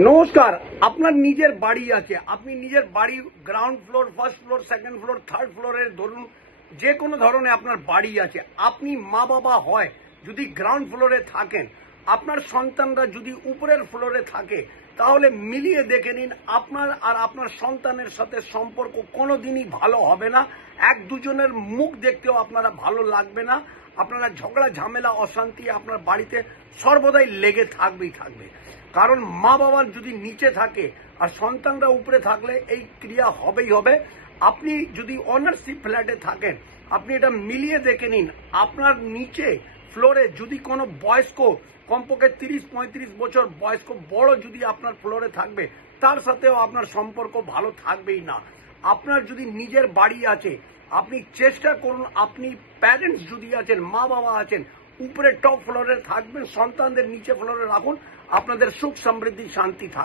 নমস্কার। আপনার নিজের বাড়ি আছে, আপনি নিজের বাড়ি ground floor, first floor, second floor, third ফ্লোরের ধরুন যে কোনো ধরনের আপনার বাড়ি আছে, আপনি মা বাবা হয় যদি গ্রাউন্ড ফ্লোরে থাকেন, আপনার সন্তানরা যদি উপরের ফ্লোরে থাকে, তাহলে মিলিয়ে দেখে নিন আপনার আর আপনার সন্তানের সাথে সম্পর্ক কোনোদিনই ভালো হবে না। এক দুজনের মুখ দেখতেও আপনারা ভালো লাগবে না, আপনারা ঝগড়া ঝামেলা অশান্তি আপনার বাড়িতে সর্বদাই লেগে থাকবেই থাকবে। কারণ মা বাবার যদি নিচে থাকে আর সন্তানরা উপরে থাকলে এই ক্রিয়া হবেই হবে। আপনি যদি অনারশিপ ফ্ল্যাটে থাকেন, আপনি এটা মিলিয়ে দেখে নিন আপনার নিচে ফ্লোরে যদি কোনো বয়স্ক, কমপক্ষে 30-35 বছর বয়স্ক বড় যদি আপনার ফ্লোরে থাকবে, তার সাথেও আপনার সম্পর্ক ভালো থাকবেই না। আপনার যদি নিজের বাড়ি আছে, আপনি চেষ্টা করুন, আপনি প্যারেন্টস যদি আছেন, মা বাবা আছেন, উপরে টপ ফ্লোরে থাকবেন, সন্তানদের নিচে ফ্লোরে রাখুন, আপনাদের সুখ সমৃদ্ধি শান্তি থাকবে।